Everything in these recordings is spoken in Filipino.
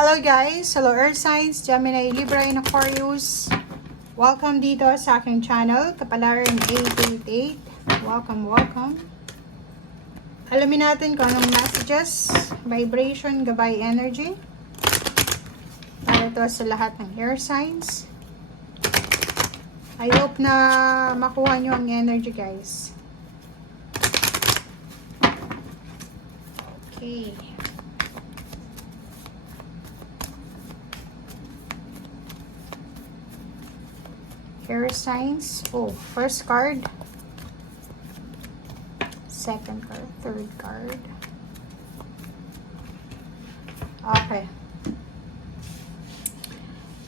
Hello guys! Hello Earth Signs, Gemini, Libra, and Aquarius. Welcome dito sa aking channel, Kapalaran 888. Welcome. Alamin natin kung anong messages, vibration, gabay energy. Para ito sa lahat ng Air Signs. I hope na makuha nyo ang energy guys. Okay. Air signs. Oh, first card. Second card. Third card. Okay.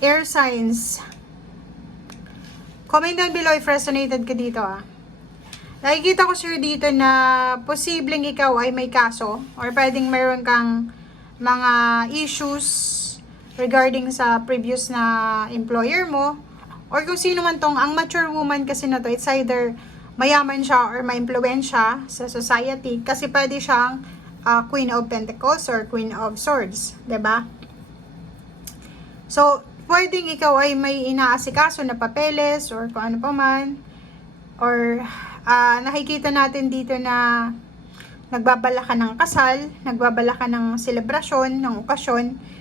Air signs. Comment down below if resonated ka dito Nakikita ko sir dito na posibleng ikaw ay may kaso or pwedeng mayroon kang mga issues regarding sa previous na employer mo. Or kung sino man tong, ang mature woman kasi na to, it's either mayaman siya or ma-impluwensya sa society. Kasi pwede siyang Queen of Pentacles or Queen of Swords. 'Di ba? So, pwedeng ikaw ay may inaasikaso na papeles or kung ano pa man. Or nakikita natin dito na nagbabala ka ng kasal, nagbabala ka ng selebrasyon, ng okasyon,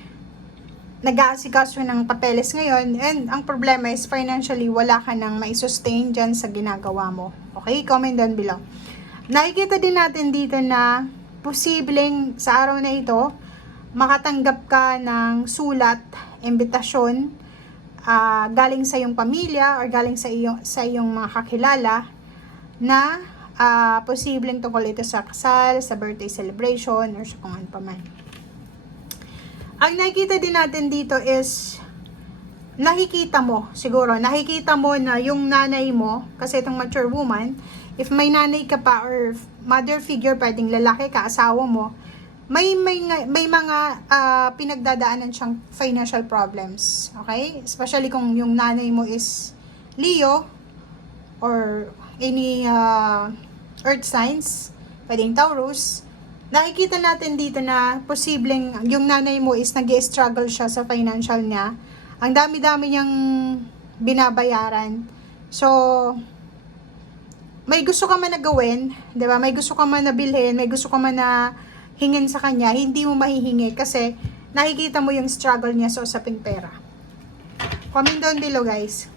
nag-aasikaso ng papeles ngayon, and ang problema is financially wala ka nang mai-sustain dyan sa ginagawa mo. Okay? Comment down below. Nakikita din natin dito na posibleng sa araw na ito, makatanggap ka ng sulat, imbitasyon, galing sa iyong pamilya or galing sa iyong mga kakilala na posibleng tungkol ito sa kasal, sa birthday celebration, or sa kung ano pa man. Ang nakikita din natin dito is, nakikita mo na yung nanay mo, kasi itong mature woman, if may nanay ka pa or mother figure, pwedeng lalaki ka, asawa mo, may mga pinagdadaanan siyang financial problems. Okay? Especially kung yung nanay mo is Leo or any earth signs, pwedeng Taurus. Nakikita natin dito na posibleng yung nanay mo is nag-struggle siya sa financial niya. Ang dami-dami niyang binabayaran. So, may gusto ka man na gawin, 'di ba? May gusto ka man na bilhin, may gusto ka man na hingin sa kanya, hindi mo mahihingi kasi nakikita mo yung struggle niya sa usaping pera. Comment down below, guys.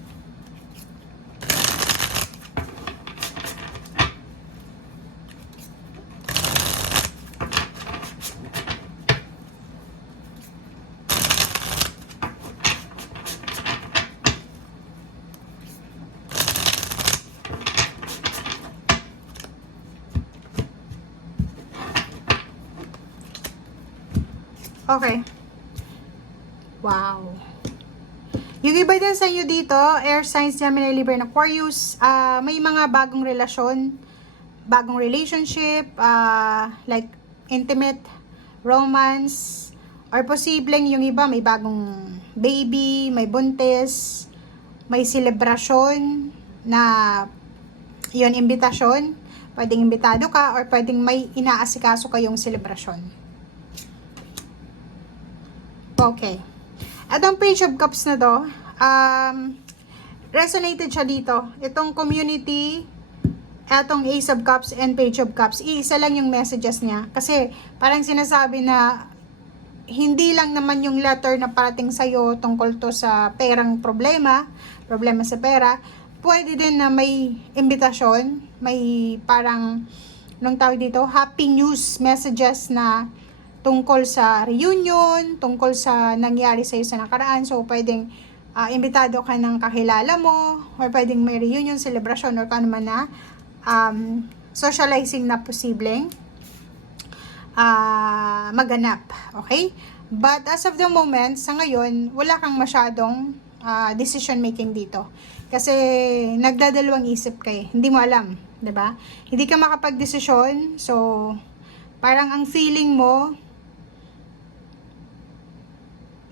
Okay. Wow. Yung iba din sa inyo dito, Air Signs, Gemini, Libra, and Aquarius, may mga bagong relasyon, bagong relationship, like intimate, romance, or posibleng yung iba may bagong baby, may buntis, may selebrasyon na yun, imbitasyon. Pwedeng imbitado ka or pwedeng may inaasikaso kayong selebrasyon. Okay. At ang Page of Cups na to, resonated siya dito. Itong community, itong Ace of Cups and Page of Cups, iisa lang yung messages niya. Kasi parang sinasabi na hindi lang naman yung letter na parating sa'yo tungkol to sa perang problema sa pera. Pwede din na may imbitasyon, may parang, nung tawag dito, happy news messages na tungkol sa reunion, tungkol sa nangyari sa iyo sa nakaraan. So, pwedeng imbitado ka ng kakilala mo, or pwedeng may reunion, celebration, or kano man na socializing na posibleng maganap. Okay? But as of the moment, sa ngayon, wala kang masyadong decision making dito. Kasi nagdadalawang isip ka eh. Hindi mo alam, 'di ba? Hindi ka makapag-desisyon. So, parang ang feeling mo,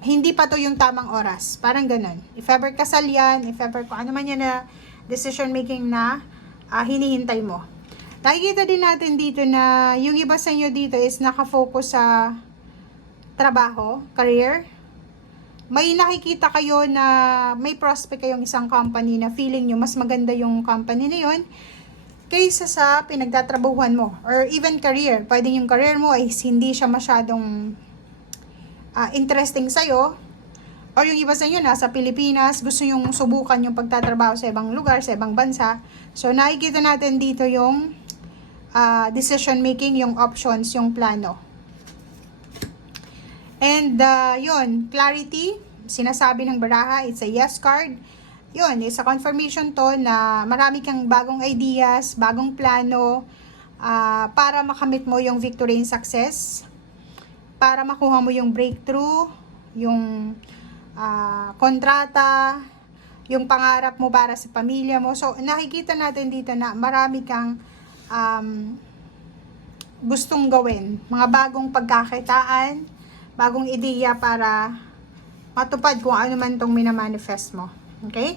hindi pa to yung tamang oras. Parang ganun. If ever kasal yan, if ever kung ano man yan na decision making na hinihintay mo. Nakikita din natin dito na yung iba sa inyo dito is nakafocus sa trabaho, career, may nakikita kayo na may prospect kayong isang company na feeling nyo mas maganda yung company na yun kaysa sa pinagtatrabahuhan mo. Or even career. Pwedeng yung career mo ay hindi siya masyadong interesting sa'yo. Or yung iba sa inyo, nasa Pilipinas, gusto yung subukan yung pagtatrabaho sa ibang lugar, sa ibang bansa. So, nakikita natin dito yung decision making, yung options, yung plano. And, yun, clarity, sinasabi ng baraha, it's a yes card. Yun, it's a confirmation to na marami kang bagong ideas, bagong plano, para makamit mo yung victory and success, para makuha mo yung breakthrough, yung kontrata, yung pangarap mo para sa pamilya mo. So, nakikita natin dito na marami kang gustong gawin, mga bagong pagkakitaan, bagong ideya para matupad kung ano man tong minamanifest mo. Okay?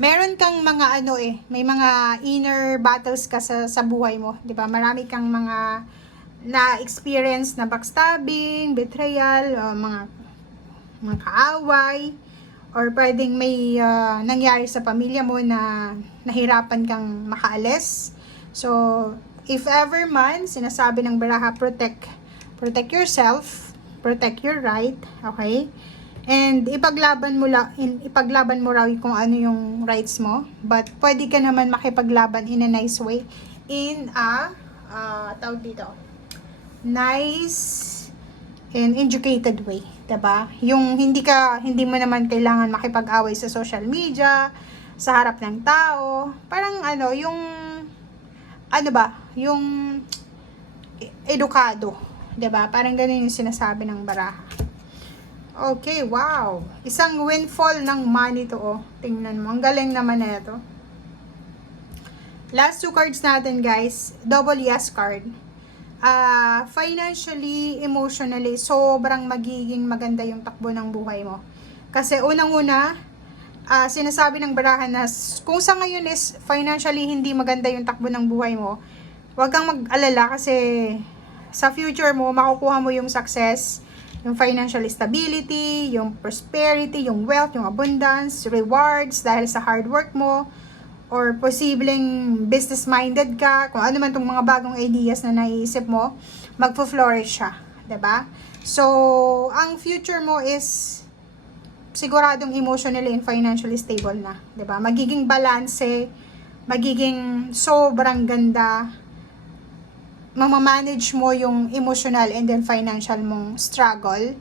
Meron kang mga may mga inner battles ka sa buhay mo, 'di ba? Marami kang mga na-experience na backstabbing, betrayal, mga kaaway, or pwedeng may nangyari sa pamilya mo na nahirapan kang makaalis. So, if ever man, sinasabi ng baraha, protect yourself, protect your right, okay? And ipaglaban mo raw kung ano yung rights mo, but pwede ka naman makipaglaban in a nice way, in a tawag dito, nice and educated way, 'di ba? Yung hindi mo naman kailangan makipag-away sa social media, sa harap ng tao, parang yung edukado, 'di ba? Parang ganun yung sinasabi ng baraha. Okay, wow. Isang windfall ng money to, oh. Tingnan mo. Ang galing naman na ito. Last two cards natin, guys. Double yes card. Financially, emotionally, sobrang magiging maganda yung takbo ng buhay mo. Kasi unang-una, sinasabi ng barahan na kung sa ngayon is financially hindi maganda yung takbo ng buhay mo, huwag kang mag-alala kasi sa future mo, makukuha mo yung success, yung financial stability, yung prosperity, yung wealth, yung abundance, rewards dahil sa hard work mo, or posibleng business-minded ka, kung ano man tong mga bagong ideas na naiisip mo, magpo-flourish siya, 'di ba? So, ang future mo is siguradong emotionally and financially stable na, 'di ba? Magiging balanse, magiging sobrang ganda, mamamanage mo yung emotional and then financial mong struggle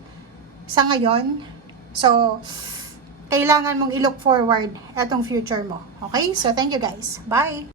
sa ngayon. So, kailangan mong i-look forward etong future mo. Okay? So, thank you guys. Bye!